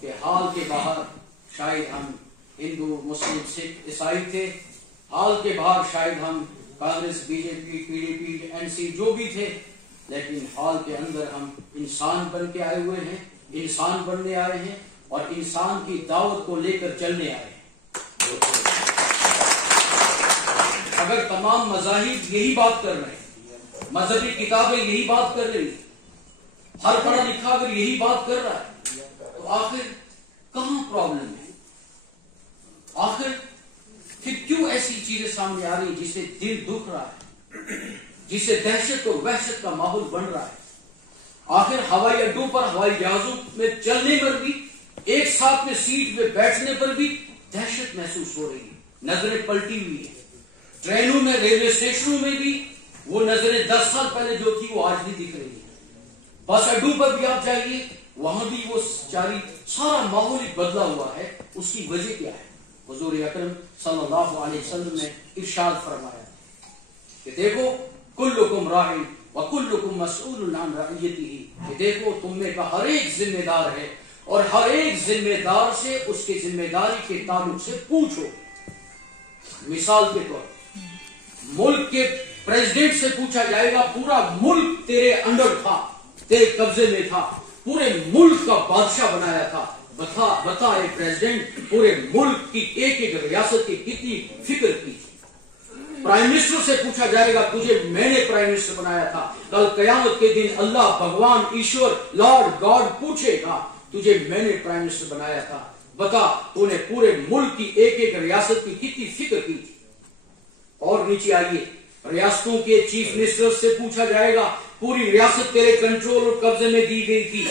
کہ ہال کے باہر شاید ہم ہندو مسلم سکھ عیسائی تھے، ہال کے باہر شاید ہم Congress B J P P D P N C جو بھی تھے، لیکن ہال کے اندر ہم انسان بن کے آئے ہوئے ہیں، انسان بننے آئے ہیں اور انسان کی دعوت کو لے کر چلنے آئے ہیں۔ اگر تمام مذاہب یہی بات کر رہے ہیں، مذہبی کتابیں یہی بات کر رہی ہیں، ہر پڑھا لکھا اگر یہی بات کر رہا ہے، تو آخر کہاں پرابلم ہے؟ آخر پھر کیوں ایسی چیزیں سامنے آ رہی ہیں جس سے دل دکھ رہا ہے، جس سے دہشت و وحشت کا ماحول بن رہا ہے؟ آخر ہوائی اڈوں پر ہوائی جہازوں میں چلنے پر بھی، ایک ساتھ میں سیٹ میں بیٹھنے پر بھی دہشت محسوس ہو رہی ہے، نظریں پلٹی ہوئی ہیں۔ ٹرینوں میں، ریلوے اسٹیشنوں میں بھی وہ نظریں 10 سال پہلے جو تھی وہ آج بھی دکھ رہی ہے۔ بس اڈوں پر بھی آپ جائیے، وہاں بھی وہ سارا ماحول ہی بدلا ہوا ہے۔ اس کی وجہ کیا ہے؟ حضور اکرم صلی اللہ علیہ وسلم نے ارشاد فرمایا کہ دیکھو کلکم راع وکلکم مسئول عن رعیتہ، کہ دیکھو تم میں کا ہر ایک ذمہ دار ہے اور ہر ایک ذمہ دار سے اس کی ذمہ داری کے تعلق سے پوچھو۔ مثال کے طور پر ملک کے پریزیڈنٹ سے پوچھا جائے گا، پورا ملک تیرے انڈر تھا، تیرے قبضے میں تھا، پورے ملک کا بادشاہ بنایا تھا، بتا اے پریزیڈنٹ پورے ملک کی ایک ایک ریاست کی کتنی فکر کی تھی۔ پرائم منسٹر سے پوچھا جائے گا، تجھے میں نے پرائم منسٹر بنایا تھا، کل قیامت کے دن اللہ بھگوان ایشور لارڈ گاڈ پوچھے گا تجھے میں نے پرائم منسٹر بنایا تھا، بتا تو نے پورے ملک کی ایک ایک ریاست کی کتنی فکر کی تھی۔ اور نیچے آئیے، ریاستوں کے چیف منسٹر سے پوچھا جائے گا، پوری ریاست تیرے کنٹرول اور قبضے میں دی گئی تھی،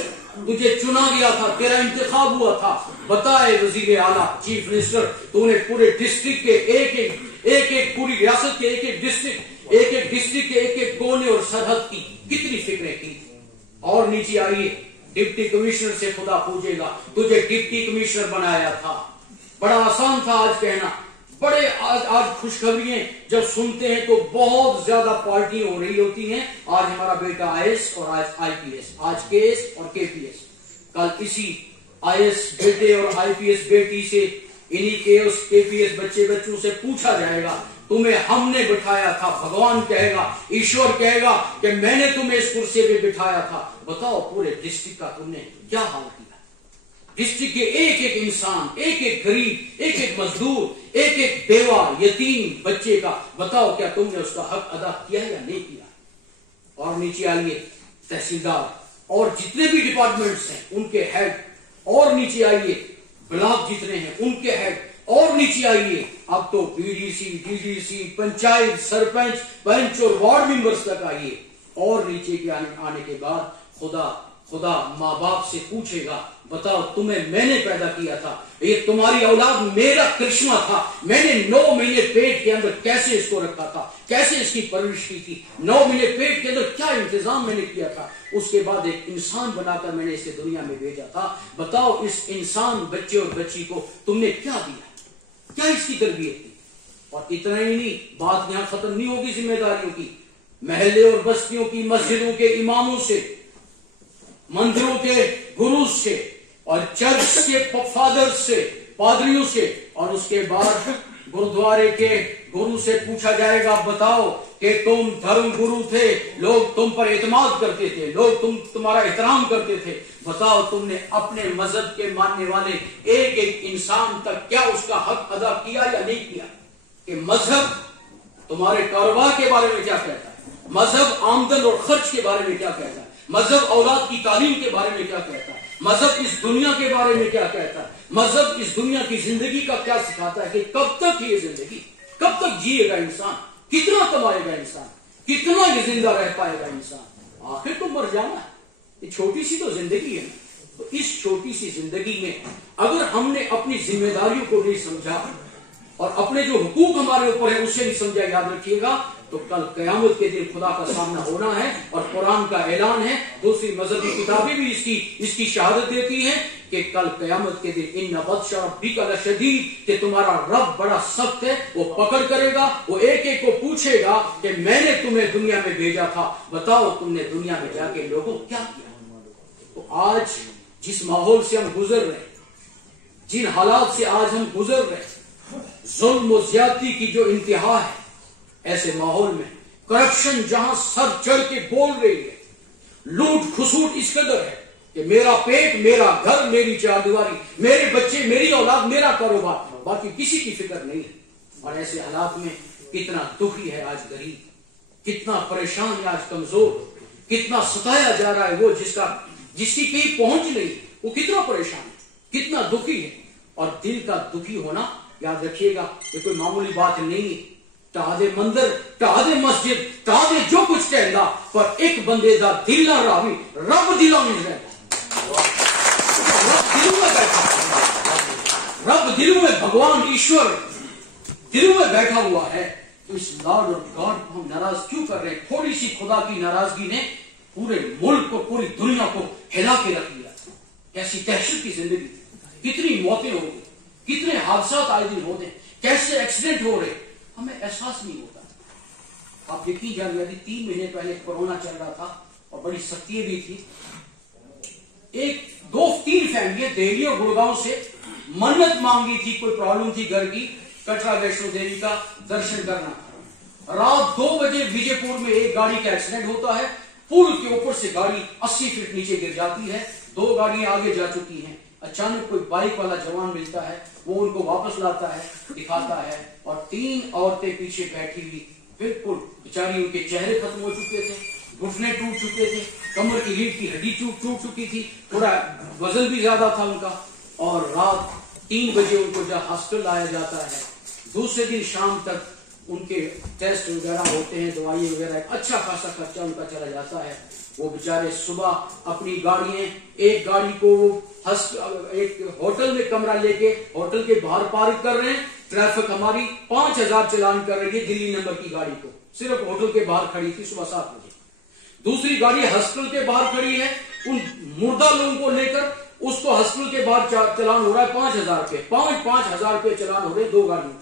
تجھے چنا گیا تھا، تیرا انتخاب ہوا تھا، بتائے وزیر اعلیٰ چیف منسٹر تو نے پورے ڈسٹرکٹ کے ایک ایک پوری ریاست کے ایک ایک ڈسٹرکٹ کے ایک ایک کونے اور سرحد کی کتنی فکریں کی تھی۔ اور نیچے آئیے، ڈپٹی کمشنر سے خدا پوچھے گا، تجھے ڈپٹی کمشنر بنایا تھا، بڑا آسان تھا آج کہنا، بڑے آج خوشخبریاں جب سنتے ہیں تو بہت زیادہ پارٹیاں ہو رہی ہوتی ہیں، آج ہمارا بیٹا آئی ایس اور آج آئی پی ایس، آج کے ایس اور کے پی ایس، کل اسی آئی ایس بیٹے اور آئی پی ایس بیٹی سے، انہی کے پی ایس بچوں سے پوچھا جائے گا تمہیں ہم نے بٹھایا تھا، بھگوان کہے گا، ایشور کہے گا کہ میں نے تمہیں اس کرسی پہ بٹھایا تھا، بتاؤ پورے ڈسٹرکٹ کا تم نے کیا حال کیا؟ ڈسٹرکٹ کے ایک ایک انسان، ایک ایک غریب، ایک ایک مزدور، ایک ایک بیوہ یتیم بچے کا بتاؤ کیا تم نے اس کا حق ادا کیا یا نہیں کیا؟ اور نیچے آئیے، تحصیلدار اور جتنے بھی ڈپارٹمنٹس ہیں ان کے ہیڈ، اور نیچے آئیے بلاک جتنے ہیں ان کے ہیڈ، اور نیچے آئیے اب تو P D C, D D C, panchayat, sarpanch, panch اور وارڈ ممبرس تک آئیے، اور نیچے کے آنے کے بعد خدا ماں باپ سے پوچھے گا، بتاؤ تمہیں میں نے پیدا کیا تھا، یہ تمہاری اولاد میرا کرشمہ تھا، میں نے 9 مہینے پیٹ کے اندر کیسے اس کو رکھا تھا، کیسے اس کی پرورش کی تھی، 9 مہینے پیٹ کے اندر کیا انتظام میں نے کیا تھا، اس کے بعد ایک انسان بنا کر میں نے اسے دنیا میں بھیجا تھا، بتاؤ اس انسان بچے اور بچی کو تم نے کیا دیا، کیا اس کی تربیت کی؟ اور اتنا ہی نہیں، بات یہاں ختم نہیں ہوگی ذمہ داریوں کی، محلے اور بستیوں کی مسجدوں کے اماموں سے، مندروں کے گروز سے، اور چرچ کے فادر سے، پادریوں سے، اور اس کے بعد گردوارے کے گرو سے پوچھا جائے گا، بتاؤ کہ تم دھرم گرو تھے، لوگ تم پر اعتماد کرتے تھے، لوگ تمہارا احترام کرتے تھے، بتاؤ تم نے اپنے مذہب کے ماننے والے ایک ایک انسان تک کیا اس کا حق ادا کیا یا نہیں کیا؟ کہ مذہب تمہارے کاروبار کے بارے میں کیا کہتا ہے، مذہب آمدن اور خرچ کے بارے میں کیا کہتا ہے، مذہب اولاد کی تعلیم کے بارے میں کیا کہتا ہے، مذہب اس دنیا کے بارے میں کیا کہتا ہے، مذہب اس دنیا کی زندگی کا کیا سکھاتا ہے کہ کب تک یہ زندگی، کب تک جیے گا انسان، کتنا کمائے گا انسان، کتنا یہ زندہ رہ پائے گا انسان، آخر تو مر جانا ہے، یہ چھوٹی سی تو زندگی ہے نا۔ تو اس چھوٹی سی زندگی میں اگر ہم نے اپنی ذمہ داریوں کو نہیں سمجھا اور اپنے جو حقوق ہمارے اوپر ہے اسے نہیں سمجھا، یاد رکھیے گا تو کل قیامت کے دن خدا کا سامنا ہونا ہے، اور قرآن کا اعلان ہے، دوسری مذہبی کتابیں بھی اس کی شہادت دیتی ہیں کہ کل قیامت کے دن ان بطش ربک لشدید، کہ تمہارا رب بڑا سخت ہے، وہ پکڑ کرے گا، وہ ایک ایک کو پوچھے گا کہ میں نے تمہیں دنیا میں بھیجا تھا، بتاؤ تم نے دنیا میں جا کے لوگوں کیا کیا۔ تو آج جس ماحول سے ہم گزر رہے ہیں، جن حالات سے آج ہم گزر رہے ہیں، ظلم و زیادتی کی جو انتہا ہے، ایسے ماحول میں کرپشن جہاں سر چڑھ کے بول رہی ہے، لوٹ کھسوٹ اس قدر ہے کہ میرا پیٹ، میرا گھر، میری چاردیواری، میرے بچے، میری اولاد، میرا کاروبار، باقی کسی کی فکر نہیں ہے۔ اور ایسے حالات میں کتنا دکھی ہے آج غریب، کتنا پریشان ہے آج کمزور، کتنا ستایا جا رہا ہے وہ جس کی کہیں پہنچ نہیں، وہ کتنا پریشان ہے، کتنا دکھی ہے۔ اور دل کا دکھی ہونا، یاد رکھیے گا، یہ کوئی معمولی بات نہیں ہے۔ ٹہا دے مندر، ٹہا دے مسجد، ٹہا دے جو کچھ کہنا، پر ایک بندے دا دل نہ راوی، رب دلوں میں رہتا، رب دلوں میں بیٹھا، رب دلوں میں، بھگوان ایشور دلوں میں بیٹھا ہوا ہے۔ تو اس لارڈ اور گاڈ کو ہم ناراض کیوں کر رہے ہیں؟ تھوڑی سی خدا کی ناراضگی نے پورے ملک کو، پوری دنیا کو ہلا کے رکھ دیا۔ کیسی دہشت کی زندگی، کتنی موتیں ہو گئی، کتنے حادثات آئے دن ہوتے ہیں، کیسے ایکسیڈنٹ ہو رہے، ہمیں احساس نہیں ہوتا۔ آپ یقین جانیے، 3 مہینے پہلے کورونا چل رہا تھا اور بڑی سختیاں بھی تھی۔ 1-2-3 فیملیاں دہلی اور گڑگاؤں سے منت مانگی تھی، کوئی پرابلم تھی گھر کی، کٹرا ویشنو دیوی کا درشن کرنا۔ رات 2 بجے وجے پور میں ایک گاڑی کا ایکسیڈنٹ ہوتا ہے، پل کے اوپر سے گاڑی 80 فٹ نیچے گر جاتی ہے، 2 گاڑیاں آگے جا چکی ہیں۔ اچانک کوئی بائک والا جوان ملتا ہے، وہ ان کو واپس لاتا ہے، دکھاتا ہے، اور 3 عورتیں پیچھے بیٹھی ہوئی، بالکل بیچاری، ان کے چہرے ختم ہو چکے تھے، گھٹنے ٹوٹ چکے تھے، کمر کی ریڑھ کی ہڈی ٹوٹ چکی تھی، تھوڑا وزن بھی زیادہ تھا ان کا، اور رات 3 بجے ان کو جب ہاسپٹل لایا جاتا ہے، دوسرے دن شام تک ان کے ٹیسٹ وغیرہ ہوتے ہیں، دوائی وغیرہ، اچھا خاصا خرچہ ان کا چلا جاتا ہے۔ وہ بیچارے صبح اپنی گاڑیاں، ایک گاڑی کو ایک ہوٹل میں کمرہ لے کے ہوٹل کے باہر پارک کر رہے ہیں، ٹریفک ہماری 5000 چلان کر رہی ہے دلی نمبر کی گاڑی کو، صرف ہوٹل کے باہر کھڑی تھی صبح 7 بجے۔ دوسری گاڑی ہاسپٹل کے باہر کھڑی ہے، ان مردہ لوگوں کو لے کر، اس کو ہاسپٹل کے باہر چلان ہو رہا ہے 5000 روپے، 5,000 روپے چلان ہو رہے ہیں 2 گاڑیوں،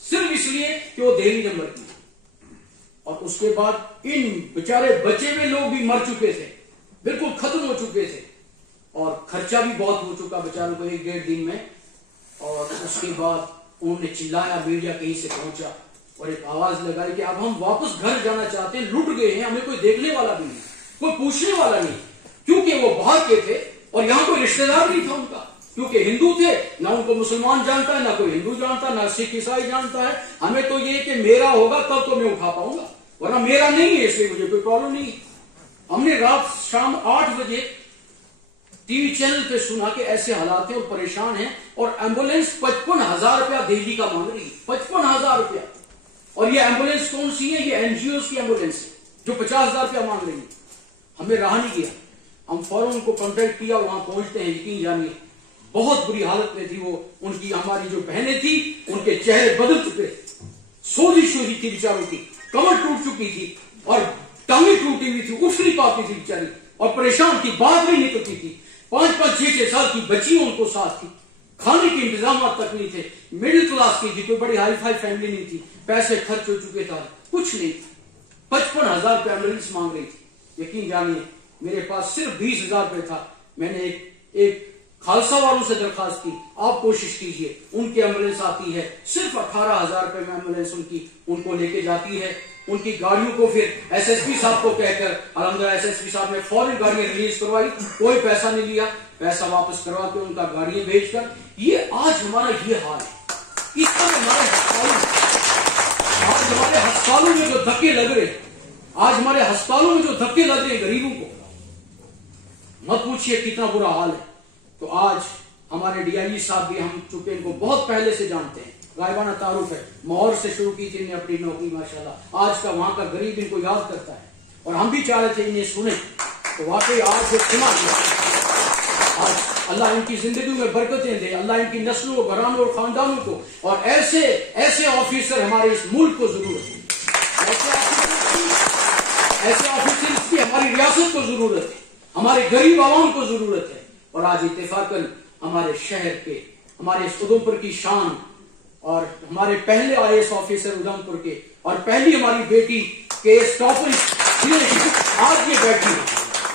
صرف اس لیے کہ وہ دہلی نمبر کی۔ اور اس کے بعد ان بیچارے بچے ہوئے لوگ بھی مر چکے تھے، بالکل ختم ہو چکے تھے، اور خرچہ بھی بہت ہو چکا بیچاروں کو 1-1.5 دن میں۔ اور اس کے بعد انہوں نے چلایا، میڈیا کہیں سے پہنچا اور ایک آواز لگائی کہ اب ہم واپس گھر جانا چاہتے ہیں، لٹ گئے ہیں، ہمیں کوئی دیکھنے والا بھی نہیں، کوئی پوچھنے والا نہیں، کیونکہ وہ باہر کے تھے اور یہاں کوئی رشتہ دار نہیں تھا ان کا، کیونکہ ہندو تھے، نہ ان کو مسلمان جانتا ہے، نہ کوئی ہندو جانتا، نہ سکھ عیسائی جانتا ہے۔ ہمیں تو یہ کہ میرا ہوگا تب تو میں اٹھا پاؤں گا، ورنہ میرا نہیں ہے، اس لیے مجھے کوئی پرابلم نہیں۔ ہم نے رات شام 8 بجے ٹی وی چینل پہ سنا کہ ایسے حالات ہیں اور پریشان ہیں، اور ایمبولینس 55,000 روپیہ دہلی کا مانگ رہی ہے، 55,000 روپیہ۔ اور یہ ایمبولینس کون سی ہے؟ یہ این جی اوز کی ایمبولینس ہے جو 50,000 روپیہ مانگ رہی ہے۔ ہمیں رہا نہیں گیا، ہم فوراً ان کو کانٹیکٹ کیا، وہاں پہنچتے ہیں، یقین جانیے بہت بری حالت میں تھی وہ، ان کی ہماری جو بہنیں تھی ان کے چہرے بدل چکے، سوجی تھی بیچاروں کی، کمر ٹوٹ چکی تھی اور ٹانگیں ٹوٹی ہوئی تھی، اٹھ نہیں پاتی تھی بیچاری، اور پریشان تھی، بات نہیں نکلتی تھی، 5-5, 6-6 سال کی بچی ان کو ساتھ تھی، کھانے کے انتظامات تک نہیں تھے، مڈل کلاس کی تھی، کوئی بڑی ہائی فائی فیملی نہیں تھی، پیسے خرچ ہو چکے تھے، کچھ نہیں، 55,000 روپے ایمبولینس مانگ رہی تھی۔ یقین جانیے میرے پاس صرف 20,000 روپے تھا، میں نے ایک خالصہ والوں سے درخواست کی، آپ کوشش کیجئے، ان کی ایمبولینس آتی ہے، صرف 18,000 روپے میں ایمبولینس ان کو لے کے جاتی ہے، ان کی گاڑیوں کو پھر ایس ایس پی صاحب کو کہہ کر، الحمدللہ ایس ایس پی صاحب نے فوراً گاڑیاں ریلیز کروائی، کوئی پیسہ نہیں لیا، پیسہ واپس کروا کے ان کا گاڑیاں بھیج کر۔ یہ آج ہمارا یہ حال ہے، اس طرح ہمارے ہسپتالوں میں جو دھکے لگ رہے ہیں، آج ہمارے ہسپتالوں میں جو دھکے لگ رہے ہیں غریبوں کو، مت پوچھئے کتنا برا حال ہے۔ تو آج ہمارے ڈی آئی جی صاحب بھی، ہم چونکہ ان کو بہت پہلے سے جانتے ہیں، غائبانہ تعارف ہے، ماحول سے شروع کی تھی انہیں اپنی نوکری، ماشاءاللہ آج کا وہاں کا غریب ان کو یاد کرتا ہے، اور ہم بھی چاہ رہے تھے انہیں سنیں، تو واقعی آج جو سنا کیا، آج اللہ ان کی زندگیوں میں برکتیں دے، اللہ ان کی نسلوں، گھرانوں اور خاندانوں کو، اور ایسے آفیسر ہمارے اس ملک کو ضرورت ہے، ایسے آفیسر اس کی ہماری ریاست کو ضرورت ہے، ہمارے غریب عوام کو ضرورت ہے۔ اور آج اتفاقاً ہمارے شہر کے، ہمارے ادھمپور کی شان، اور ہمارے پہلے آئی ایس آفیسر ادھمپور کے، اور پہلی ہماری بیٹی کیس ٹاپر آج یہ بیٹھی ہے،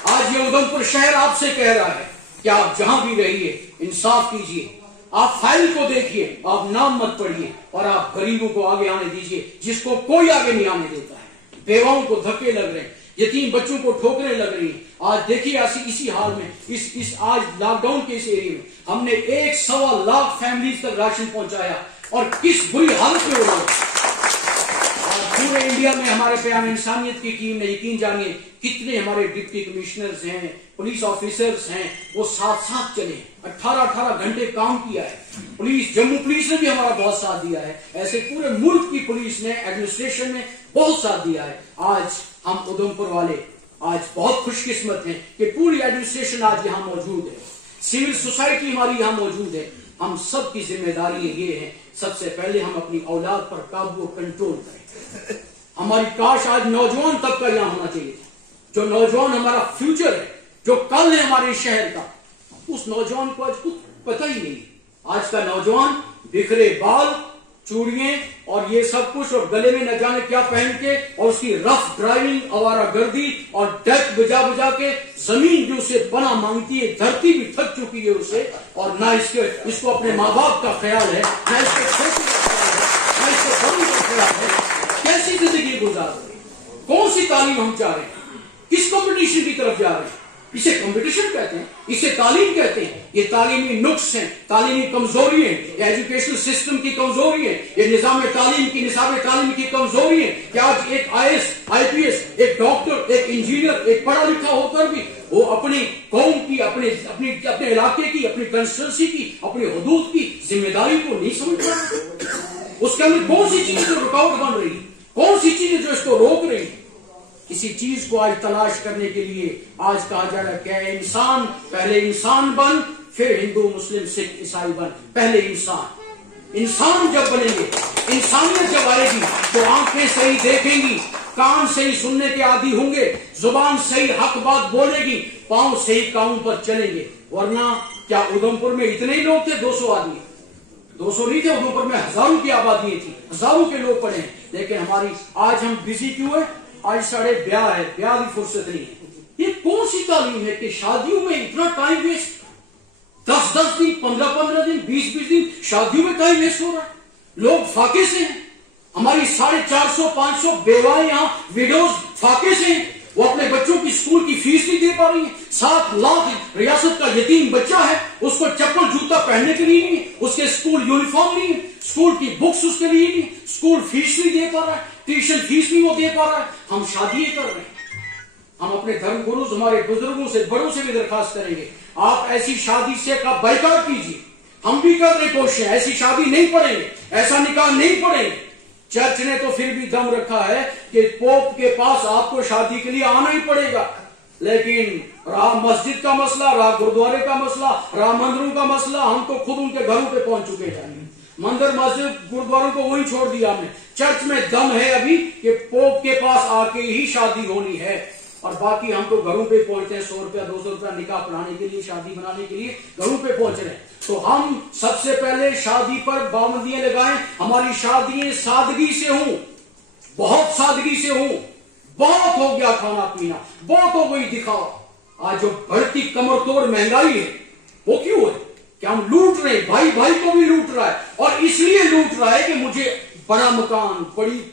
آج یہ ادھمپور شہر آپ سے کہہ رہا ہے کہ آپ جہاں بھی رہیے انصاف کیجیے، آپ فائل کو دیکھیے, آپ نام مت پڑھیے, اور آپ غریبوں کو آگے آنے دیجیے جس کو کوئی آگے نہیں آنے دیتا ہے. بیواؤں کو دھکے لگ رہے ہیں, یتیم بچوں کو ٹھوکریں لگ رہی ہیں. آج دیکھیے اسی حال میں اس آج لاک ڈاؤن کے اس ایریے میں ہم نے 1.25 لاکھ فیملیز تک راشن پہنچایا, اور کس بری حالت میں ہو رہا ہے. پورے انڈیا میں ہمارے پیام انسانیت کی ٹیم نے, یقین جانیے کتنے ہمارے ڈپٹی کمشنرز ہیں, پولیس آفیسرز ہیں, وہ ساتھ چلے, 18 گھنٹے کام کیا ہے. پولیس, جموں پولیس نے بھی ہمارا بہت ساتھ دیا ہے. ایسے پورے ملک کی پولیس نے, ایڈمنسٹریشن نے بہت ساتھ دیا ہے. آج ہم ادھمپور والے آج بہت خوش قسمت ہیں کہ پوری ایڈمنسٹریشن آج یہاں موجود ہے, سول سوسائٹی ہماری یہاں موجود ہے. ہم سب کی ذمہ داری یہ ہے, سب سے پہلے ہم اپنی اولاد پر قابو و کنٹرول کریں. ہماری کاش آج نوجوان طبقہ کا یہاں ہونا چاہیے. جو نوجوان ہمارا فیوچر ہے, جو کل ہے ہمارے شہر کا, اس نوجوان کو آج کچھ پتہ ہی نہیں. آج کا نوجوان بکھرے بال, چوڑیاں اور یہ سب کچھ, اور گلے میں نہ جانے کیا پہن کے, اور اس کی رف ڈرائیونگ, آوارہ گردی اور ڈیک بجا کے زمین جو اسے پناہ مانگتی ہے, دھرتی بھی تھک چکی ہے اسے, اور نہ اس کو اپنے ماں باپ کا خیال ہے, نہ اس کے چھوٹے کا خیال ہے, نہ اس کے بڑوں کا خیال ہے. کیسی زندگی گزار رہے ہیں, کون سی تعلیم ہم چاہ رہے ہیں, کس کمپٹیشن کی طرف جا رہے ہیں. اسے کمپٹیشن کہتے ہیں, اسے تعلیم کہتے ہیں. یہ تعلیمی نقص ہیں, تعلیمی کمزوری ہیں, یہ ایجوکیشن سسٹم کی کمزوری ہے, یہ نظام تعلیم کی, نصاب تعلیم کی کمزوری ہے کہ آج ایک IAS, IPS, ایک ڈاکٹر, ایک انجینئر, ایک پڑھا لکھا ہو کر بھی وہ اپنی قوم کی, اپنے علاقے کی, اپنی کنسٹیٹوئنسی کی, اپنی حدود کی ذمہ داری کو نہیں سمجھ رہا. اس کے اندر کون سی چیز جو رکاوٹ بن رہی, کون سی چیزیں جو اس کو روک رہی. کسی چیز کو آج تلاش کرنے کے لیے آج کہا جا رہا ہے کہ انسان, پہلے انسان بن, پھر ہندو, مسلم, سکھ, عیسائی بن. پہلے انسان جب بنیں گے, انسانیت جب آئے گی تو آنکھیں صحیح دیکھیں گی, کان صحیح سننے کے عادی ہوں گے, زبان صحیح حق بات بولے گی, پاؤں صحیح کام پر چلیں گے. ورنہ کیا ادھمپور میں اتنے ہی لوگ تھے؟ 200 آدمی, 200 نہیں تھے. ادھمپور میں ہزاروں کی آبادی تھی, ہزاروں کے لوگ پڑے ہیں. لیکن ہماری آج ہم بزی کیوں ہے؟ آج ساڑھے بیاہ ہے, بیاہ بھی فرصت نہیں ہے. یہ کون سی تعلیم ہے کہ شادیوں میں اتنا ٹائم ویسٹ, 10 دن, 15 دن, 20 دن شادیوں میں ٹائم ویسٹ ہو رہا ہے. لوگ فاقے سے ہیں. ہماری 450-500 بیوائیں یہاں ویڈوز فاقے سے ہیں. وہ اپنے بچوں کی اسکول کی فیس نہیں دے پا رہی ہیں. 7 لاکھ ریاست کا یتیم بچہ ہے, اس کو چپل جوتا پہننے کے لیے نہیں ہے, اس کے اسکول یونیفارم نہیں ہے, اسکول کی بکس اس کے لیے نہیں, اسکول فیس نہیں دے پا رہا ہے, ٹیوشن فیس نہیں وہ دے پا رہا ہے. ہم شادی کر رہے ہیں. ہم اپنے دھرم گروز, ہمارے بزرگوں سے, بڑوں سے بھی درخواست کریں گے, آپ ایسی شادی سے کا بائیکاٹ کیجیے. ہم بھی کر رہے کوشش, ایسی شادی نہیں پڑھیں گے, ایسا نکاح نہیں پڑھیں گے. چرچ نے تو پھر بھی دم رکھا ہے کہ پوپ کے پاس آپ کو شادی کے لیے آنا ہی پڑے گا. لیکن رہا مسجد کا مسئلہ, رہا گردوارے کا مسئلہ, رہا مندروں کا مسئلہ, ہم تو خود ان کے گھروں پہ پہنچ چکے ہیں. مندر, مسجد, گردواروں کو وہی چھوڑ دیا ہم نے. چرچ میں دم ہے ابھی کہ پوپ کے پاس آ کے ہی شادی ہونی ہے, اور باقی ہم تو گھروں پہ پہنچتے ہیں. 100 روپیہ 200 روپیہ نکاح پڑھانے کے لیے, شادی بنانے کے لیے گھروں پہ پہنچ رہے ہیں. تو ہم سب سے پہلے شادی پر پابندیاں لگائیں. ہماری شادیاں سادگی سے ہوں, بہت سادگی سے ہوں. بہت ہو گیا کھانا پینا, بہت ہو گئی دکھاوا. آج جو بڑھتی کمر توڑ مہنگائی ہے وہ کیوں ہے؟ کہ ہم لوٹ رہے ہیں, بھائی بھائی کو بھی لوٹ رہا ہے, اور اس لیے لوٹ رہا ہے کہ مجھے بڑا مکان,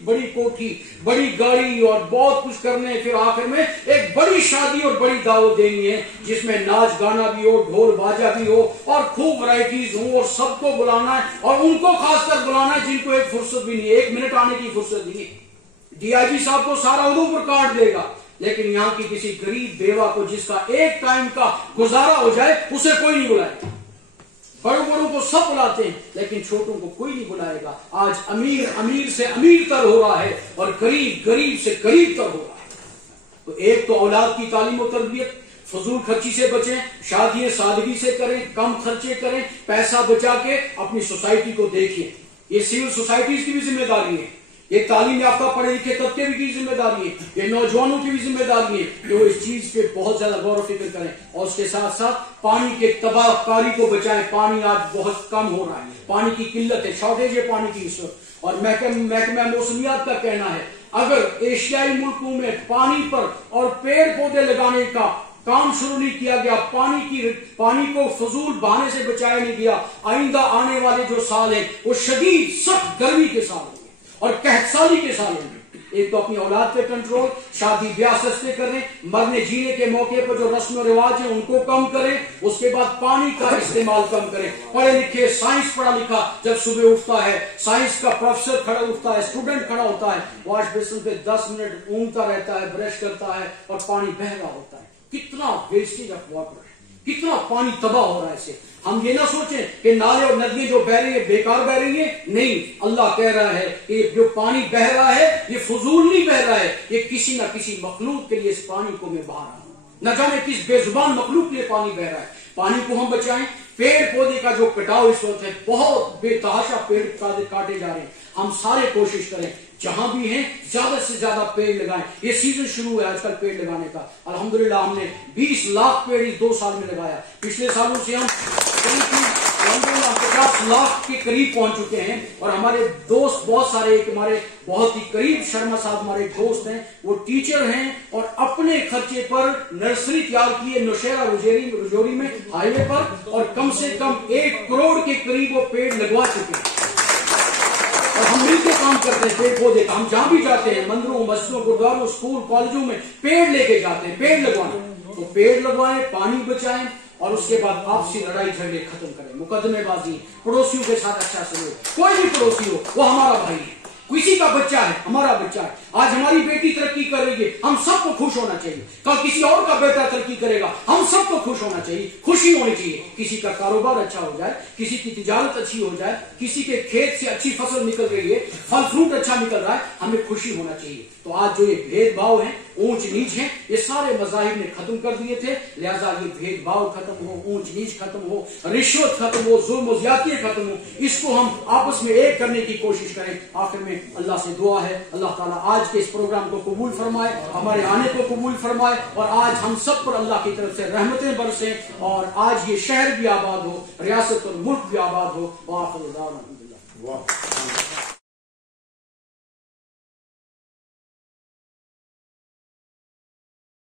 بڑی کوٹھی, بڑی گاڑی اور بہت کچھ کرنے, پھر آخر میں ایک بڑی شادی اور بڑی دعوت دینی ہے جس میں ناچ گانا بھی ہو, ڈھول باجا بھی ہو, اور خوب ورائٹیز ہوں, اور سب کو بلانا ہے, اور ان کو خاص کر بلانا ہے جن کو ایک فرصت بھی نہیں ہے, 1 منٹ آنے کی فرصت نہیں ہے. DIG صاحب کو سارا ادھمپور کاٹ دے گا, لیکن یہاں کی کسی غریب بیوہ کو جس کا ایک ٹائم کا گزارا ہو جائے اسے کوئی نہیں بلائے. بڑوں کو سب بلاتے ہیں لیکن چھوٹوں کو کوئی نہیں بلائے گا. آج امیر سے امیر تر ہو رہا ہے, اور غریب سے غریب تر ہو رہا ہے. تو ایک تو اولاد کی تعلیم و تربیت, فضول خرچی سے بچیں, شادیاں سادگی سے کریں, کم خرچے کریں, پیسہ بچا کے اپنی سوسائٹی کو دیکھیں. یہ سول سوسائٹیز کی بھی ذمہ داری ہے, یہ تعلیم یافتہ پڑھے لکھے طبقے کی ذمہ داری ہے, یہ نوجوانوں کی بھی ذمہ داری ہے کہ وہ اس چیز پہ بہت زیادہ غور و فکر کریں. اور اس کے ساتھ ساتھ پانی کے تباہ کاری کو بچائیں. پانی آج بہت کم ہو رہا ہے, پانی کی قلت ہے, شارٹیج ہے پانی کی اس وقت. اور محکمہ موسمیات کا کہنا ہے اگر ایشیائی ملکوں میں پانی پر اور پیڑ پودے لگانے کا کام شروع نہیں کیا گیا، پانی کو فضول بہانے سے بچایا نہیں گیا، آئندہ آنے والے جو سال ہیں وہ شدید سخت گرمی کے سال ہوں گے اور قحط سالی کے سال ہوں گے۔ ایک تو اپنی اولاد پہ کنٹرول، شادی بیاہ سستے کریں، مرنے جینے کے موقع پر جو رسم و رواج ہیں ان کو کم کریں، اس کے بعد پانی کا استعمال کم کریں۔ پڑھے لکھے، سائنس پڑھا لکھا جب صبح اٹھتا ہے، سائنس کا پروفیسر کھڑا اٹھتا ہے، اسٹوڈنٹ کھڑا ہوتا ہے، واش بیسن پہ 10 منٹ اونگتا رہتا ہے، برش کرتا ہے اور پانی بہہ رہا ہوتا ہے۔ کتنا ویسٹیج آف واٹر ہے، کتنا پانی تباہ ہو رہا ہے اسے۔ ہم یہ نہ سوچیں کہ نالے اور ندیاں جو بہ رہی ہیں بیکار بہ رہی ہیں، نہیں، اللہ کہہ رہا ہے کہ جو پانی بہ رہا ہے یہ فضول نہیں بہ رہا ہے، یہ کسی نہ کسی مخلوق کے لیے اس پانی کو میں بہا رہا ہوں، نہ جانے کس بے زبان مخلوق کے لیے پانی بہ رہا ہے۔ پانی کو ہم بچائیں۔ پیڑ پودے کا جو کٹاؤ اس وقت ہے، بہت بے تحاشا پیڑ کاٹے جا رہے ہیں، ہم سارے کوشش کریں جہاں بھی ہیں زیادہ سے زیادہ پیڑ لگائیں۔ یہ سیزن شروع ہے آج کل پیڑ لگانے کا، الحمدللہ ہم نے 20 لاکھ پیڑ اس 2 سال میں لگایا۔ پچھلے سالوں سے ہم 50 لاکھ کے قریب پہنچ چکے ہیں، اور ہمارے دوست بہت سارے، ہمارے بہت ہی قریب شرما صاحب ہمارے دوست ہیں، وہ ٹیچر ہیں اور اپنے خرچے پر نرسری تیار کی ہے نوشہرہ رجوری میں ہائی وے پر، اور کم سے کم 1 کروڑ کے قریب وہ پیڑ لگوا چکے ہیں۔ اور ہم مل کے کام کرتے ہیں پیڑ پودے کا، ہم جہاں بھی جاتے ہیں، مندروں، مسجدوں، گردواروں، اسکول، کالجوں میں پیڑ لے کے جاتے ہیں، پیڑ لگوانے۔ تو پیڑ لگوائیں، پانی بچائیں، اور اس کے بعد آپسی لڑائی جھگڑے ختم کریں، مقدمے بازی، پڑوسیوں کے ساتھ اچھا سلوک۔ کوئی بھی پڑوسی ہو وہ ہمارا بھائی ہے، کسی کا بچہ ہے ہمارا بچہ ہے۔ آج ہماری بیٹی ترقی کر رہی ہے، ہم سب کو خوش ہونا چاہیے۔ کل کسی اور کا بیٹا ترقی کرے گا، ہم سب کو خوش ہونا چاہیے، خوشی ہونی چاہیے۔ کسی کا کاروبار اچھا ہو جائے، کسی کی تجارت اچھی ہو جائے، کسی کے کھیت سے اچھی فصل نکل رہی ہے، پھل فروٹ اچھا نکل رہا ہے، ہمیں خوشی ہونا چاہیے۔ تو آج جو یہ بھید بھاؤ ہیں، اونچ نیچ ہیں، یہ سارے مذاہب نے ختم کر دیے تھے، لہذا یہ بھید بھاؤ ختم ہو، اونچ نیچ ختم ہو، رشوت ختم ہو، ظلم و زیادتی ختم ہو، اس کو ہم آپس میں ایک کرنے کی کوشش کریں۔ آخر میں اللہ سے دعا ہے اللہ تعالیٰ آج کے اس پروگرام کو قبول فرمائے، ہمارے آنے کو قبول فرمائے، اور آج ہم سب پر اللہ کی طرف سے رحمتیں برسیں، اور آج یہ شہر بھی آباد ہو، ریاست اور ملک بھی آباد ہو۔ وآخر دعوانا الحمدللہ۔